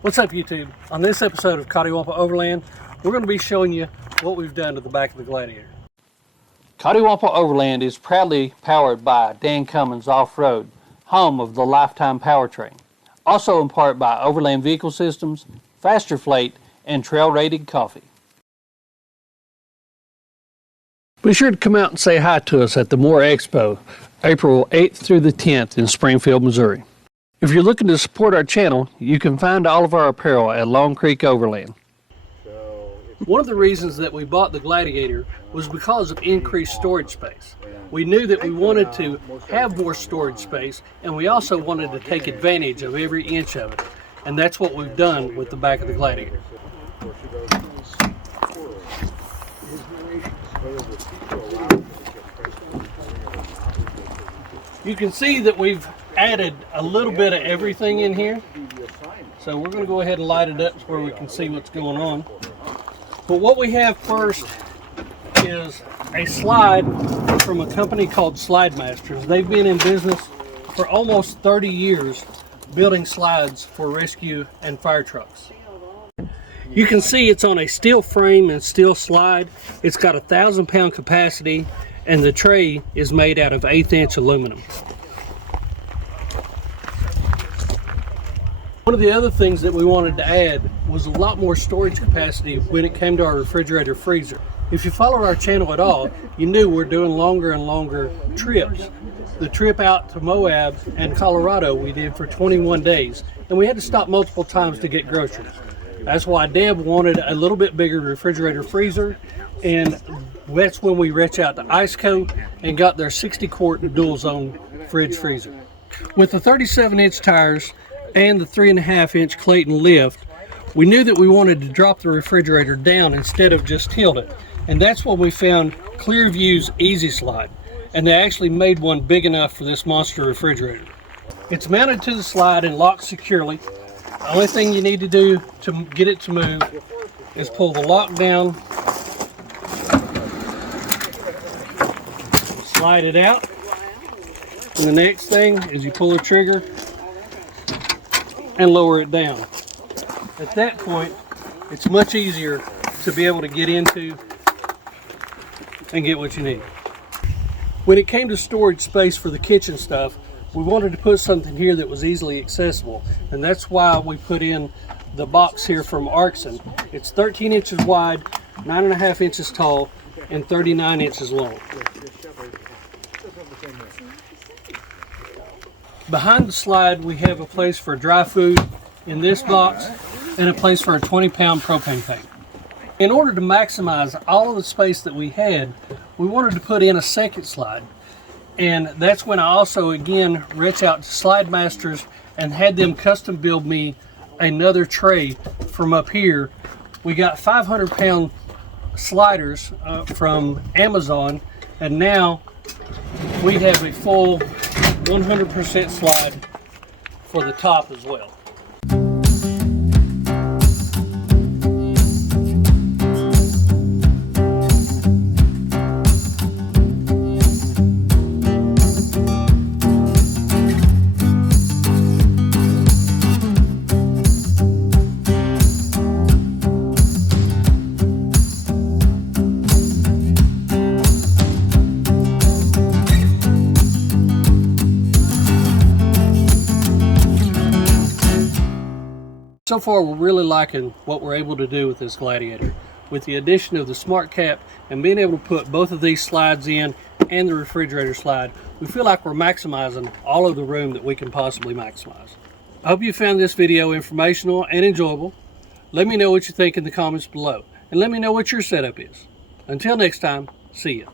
What's up, YouTube? On this episode of Coddiwomple Overland, we're going to be showing you what we've done to the back of the Gladiator. Coddiwomple Overland is proudly powered by Dan Cummins Off-Road, home of the Lifetime Powertrain. Also in part by Overland Vehicle Systems, Faster Freight, and Trail Rated Coffee. Be sure to come out and say hi to us at the Moore Expo, April 8th through the 10th in Springfield, Missouri. If you're looking to support our channel, you can find all of our apparel at Long Creek Overland. One of the reasons that we bought the Gladiator was because of increased storage space. We knew that we wanted to have more storage space, and we also wanted to take advantage of every inch of it. And that's what we've done with the back of the Gladiator. You can see that we've added a little bit of everything in here. So we're going to go ahead and light it up where we can see what's going on. But what we have first is a slide from a company called Slide Masters. They've been in business for almost 30 years building slides for rescue and fire trucks. You can see it's on a steel frame and steel slide. It's got 1,000-pound capacity, and the tray is made out of 1/8-inch aluminum. One of the other things that we wanted to add was a lot more storage capacity when it came to our refrigerator freezer. If you followed our channel at all, you knew we're doing longer and longer trips. The trip out to Moab and Colorado we did for 21 days, and we had to stop multiple times to get groceries. That's why Deb wanted a little bit bigger refrigerator freezer, and that's when we reached out to IceCo and got their 60-quart dual zone fridge freezer. With the 37-inch tires and the 3.5-inch Clayton lift, we knew that we wanted to drop the refrigerator down instead of just tilt it. And that's when we found Clearview's Easy Slide. And they actually made one big enough for this monster refrigerator. It's mounted to the slide and locked securely. The only thing you need to do to get it to move is pull the lock down, slide it out, and the next thing is you pull the trigger and lower it down. At that point, it's much easier to be able to get into and get what you need. When it came to storage space for the kitchen stuff, we wanted to put something here that was easily accessible, and that's why we put in the box here from Arxon. It's 13 inches wide, 9.5 inches tall, and 39 inches long. Behind the slide, we have a place for dry food in this box and a place for a 20-pound propane tank. In order to maximize all of the space that we had, we wanted to put in a second slide. And that's when I also, again, reached out to Slide Masters and had them custom build me another tray from up here. We got 500-pound sliders from Amazon, and now we have a full 100% slide for the top as well. So far, we're really liking what we're able to do with this Gladiator. With the addition of the Smart Cap and being able to put both of these slides in and the refrigerator slide, we feel like we're maximizing all of the room that we can possibly maximize. I hope you found this video informational and enjoyable. Let me know what you think in the comments below, and let me know what your setup is. Until next time, see ya.